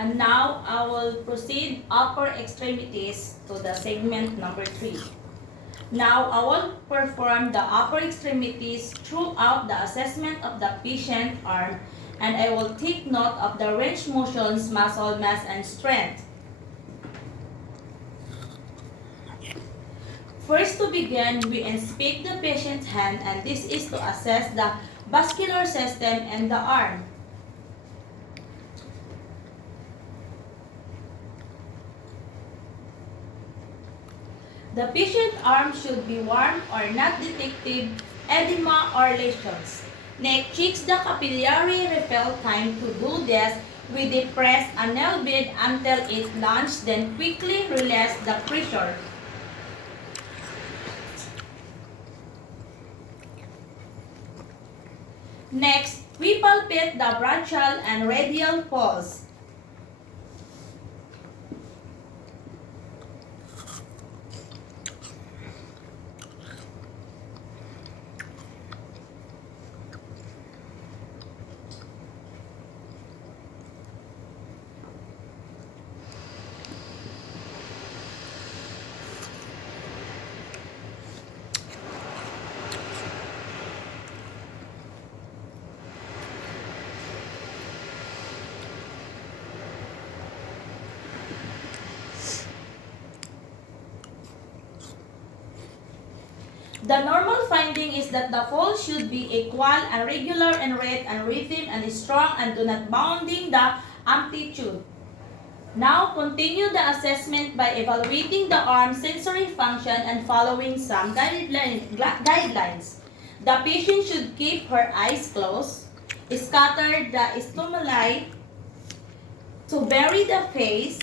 And now I will proceed upper extremities to the segment number 3. Now I will perform the upper extremities throughout the assessment of the patient arm, and I will take note of the range motions, muscle mass, and strength. First, to begin, we inspect the patient's hand, and this is to assess the vascular system and the arm. The patient's arm should be warm or not detected edema or lesions. Next, checks the capillary refill time. To do this, we depress a nail bed until it launches, then quickly release the pressure. Next, we palpate the brachial and radial pulse. The normal finding is that the pulse should be equal and regular and rate and rhythm and strong and do not bounding the amplitude. Now, continue the assessment by evaluating the arm sensory function and following some guidelines. The patient should keep her eyes closed, scatter the stimuli, to bury the face,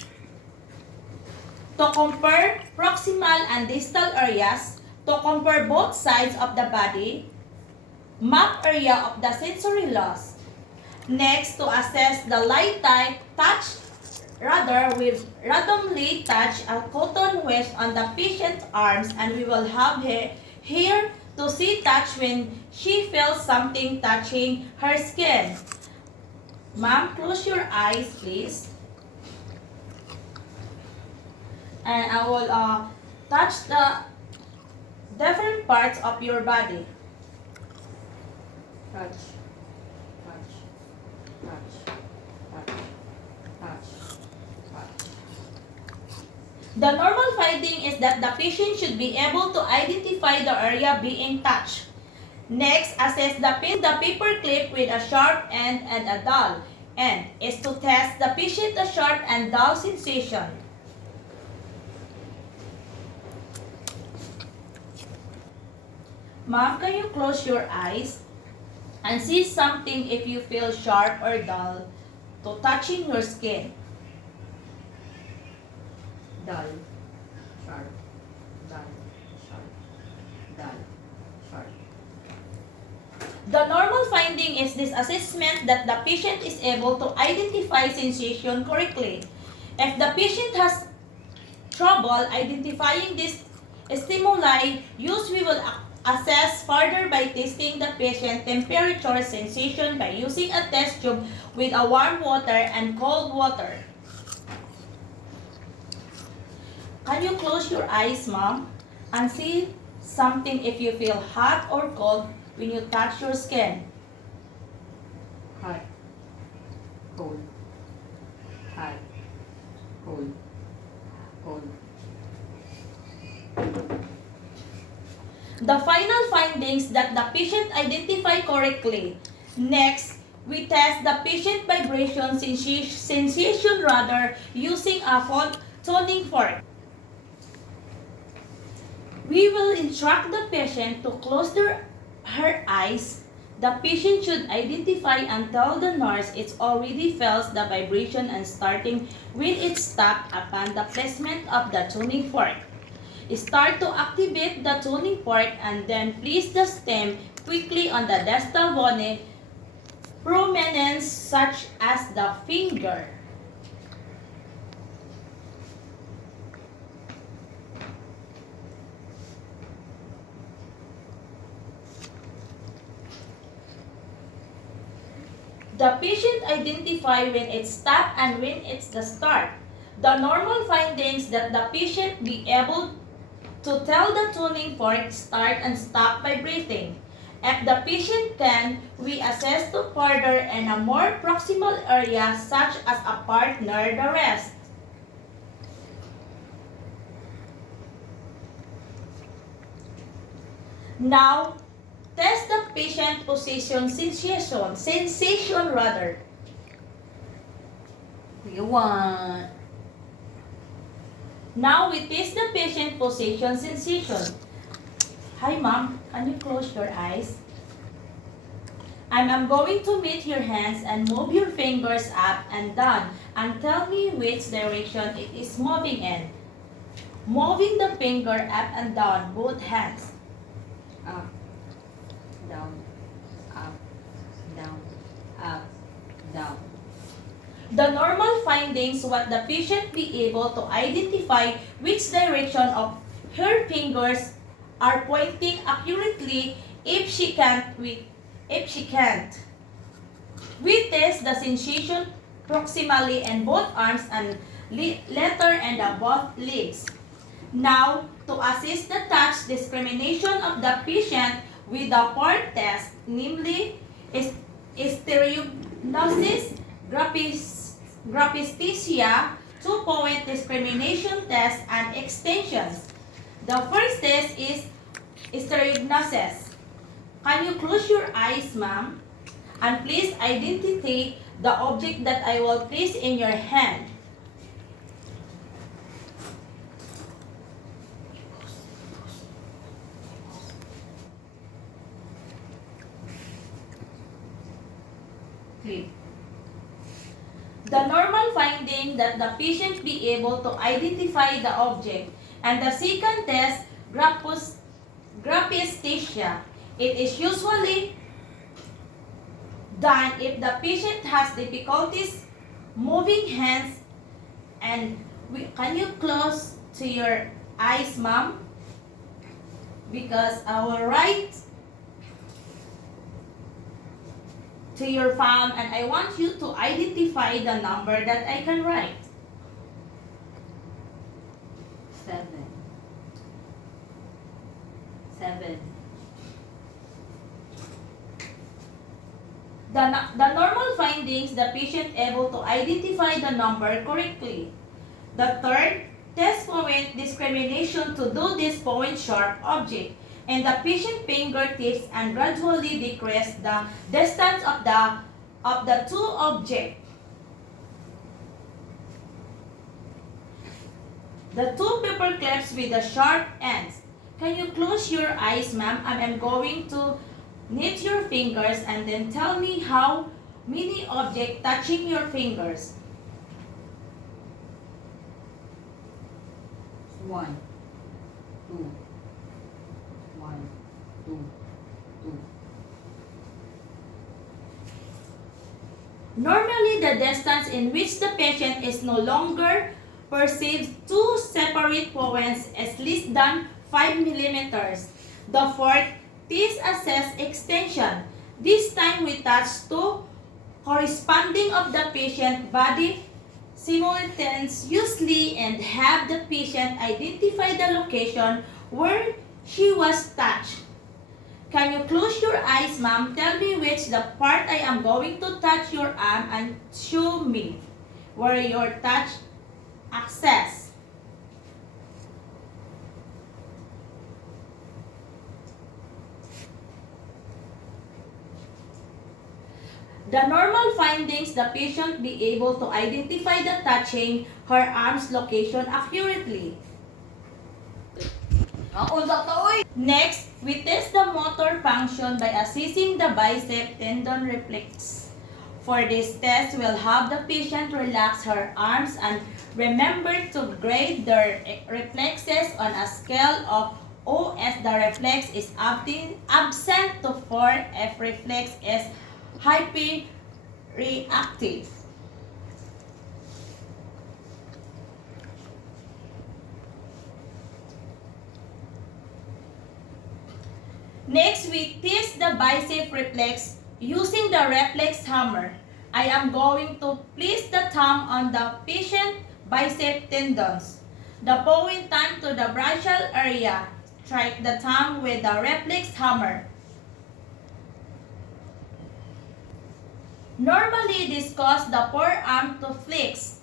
to compare proximal and distal areas, to compare both sides of the body, map area of the sensory loss. Next, to assess the light type, with randomly touch a cotton wedge on the patient's arms, and we will have her here to see touch when she feels something touching her skin. Ma'am, close your eyes, please. And I will touch the different parts of your body. Touch, touch, touch, touch, touch, touch. The normal finding is that the patient should be able to identify the area being touched. Next, assess the paper clip with a sharp end and a dull end is to test the patient the sharp and dull sensation. Ma'am, can you close your eyes and see something if you feel sharp or dull to touching your skin? Dull, sharp, dull, sharp, dull, sharp. The normal finding is this assessment that the patient is able to identify sensation correctly. If the patient has trouble identifying this stimuli, we will assess further by testing the patient temperature sensation by using a test tube with a warm water and cold water. Can you close your eyes, ma'am, and see something if you feel hot or cold when you touch your skin? Hot, cold, hot, cold, cold. The final findings that the patient identify correctly. Next, we test the patient vibration sensation using a tuning fork. We will instruct the patient to close her eyes. The patient should identify and tell the nurse it already feels the vibration and starting when it stops upon the placement of the tuning fork. Start to activate the tuning fork and then place the stem quickly on the distal bone prominence such as the finger. The patient identify when it's stop and when it's the start. The normal findings that the patient be able to tell the tuning fork start and stop vibrating. If the patient can, we assess to further in a more proximal area such as a part near the rest. Now, test the patient position sensation rather. You want. Now we test the patient position sensation. Hi ma'am, can you close your eyes? I'm going to meet your hands and move your fingers up and down and tell me which direction it is moving in. Moving the finger up and down, both hands. Up, down, up, down, up, down. The normal findings what the patient be able to identify which direction of her fingers are pointing accurately if she can't. We test the sensation proximally in both arms and later in the both legs. Now, to assist the touch discrimination of the patient with the part test, namely stereognosis, graphesthesia, two-point discrimination test, and extensions. The first test is stereognosis. Can you close your eyes, ma'am? And please identify the object that I will place in your hand. Clip. The normal finding that the patient be able to identify the object. And the second test, graphesthesia. It is usually done if the patient has difficulties moving hands. And can you close to your eyes, ma'am? Because I will write to your palm and I want you to identify the number that I can write. 7. 7. The normal findings, the patient able to identify the number correctly. The third, test point discrimination to do this point sharp object. And the patient fingertips and gradually decrease the distance of the two objects. The two paper clips with the sharp ends. Can you close your eyes, ma'am? And I'm going to knit your fingers and then tell me how many objects touching your fingers. 1, 2, 1, 2, 2. Normally, the distance in which the patient is no longer perceives two separate points is less than 5 millimeters. The fourth, this assess extension. This time we touch two corresponding of the patient body simultaneously and have the patient identify the location where she was touched. Can you close your eyes, ma'am? Tell me which the part I am going to touch your arm and show me where your touch access. The normal findings, the patient be able to identify the touching her arm's location accurately. Next, we test the motor function by assessing the bicep tendon reflex. For this test, we'll have the patient relax her arms and remember to grade their reflexes on a scale of O if the reflex is absent to 4 if reflex is hyperreactive. Next, we test the bicep reflex using the reflex hammer. I am going to place the thumb on the patient bicep tendons. The point time to the brachial area. Strike the thumb with the reflex hammer. Normally, this causes the forearm to flex.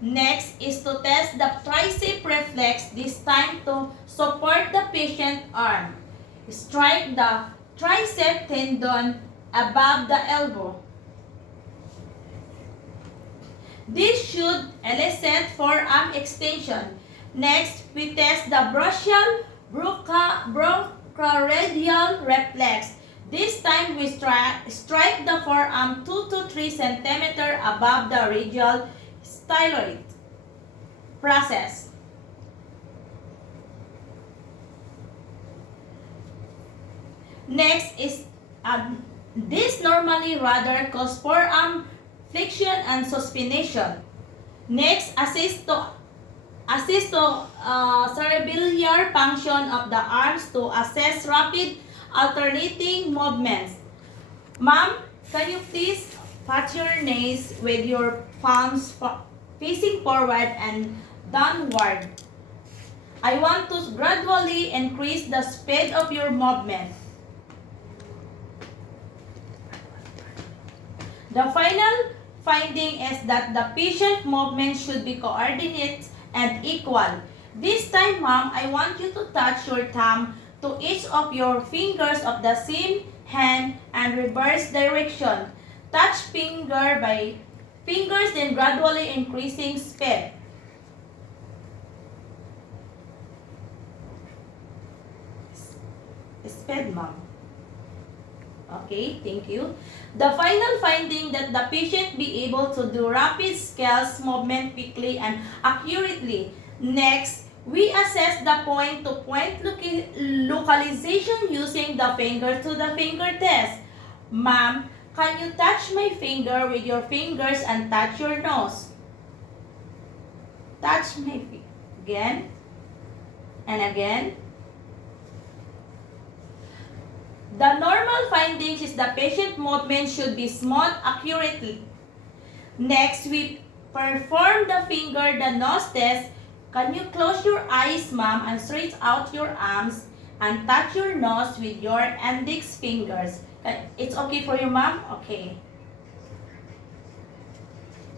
Next is to test the tricep reflex, this time to support the patient arm. Strike the tricep tendon above the elbow. This should elicit forearm extension. Next, we test the brachial bronchoradial reflex. This time we strike the forearm 2 to 3 cm above the radial styloid process. Next is this normally rather cause forearm flexion and supination. Next, assist to cerebellar function of the arms to assess rapid alternating movements. Ma'am, can you please pat your knees with your palms facing forward and downward? I want to gradually increase the speed of your movement. The final finding is that the patient movement should be coordinate and equal. This time, ma'am, I want you to touch your thumb to each of your fingers of the same hand and reverse direction. Touch finger by fingers, then gradually increasing speed. Speed, ma'am. Okay, thank you. The final finding that the patient be able to do rapid scales movement quickly and accurately. Next, we assess the point-to-point localization using the finger to the finger test. Ma'am, can you touch my finger with your fingers and touch your nose? Touch my finger. Again and again. The normal findings is the patient movement should be smooth accurately. Next, we perform the finger, the nose test. Can you close your eyes, ma'am, and stretch out your arms and touch your nose with your index fingers? It's okay for you, ma'am? Okay.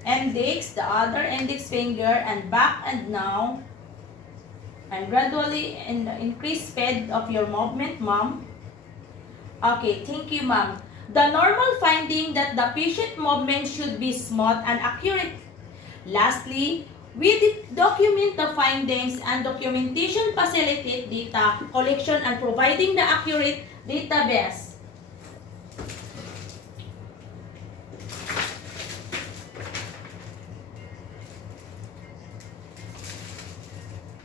Index, the other index finger, and back and now. And gradually increase speed of your movement, ma'am. Okay, thank you, ma'am. The normal finding that the patient movement should be smooth and accurate. Lastly, we document the findings, and documentation facilitate data collection and providing the accurate database.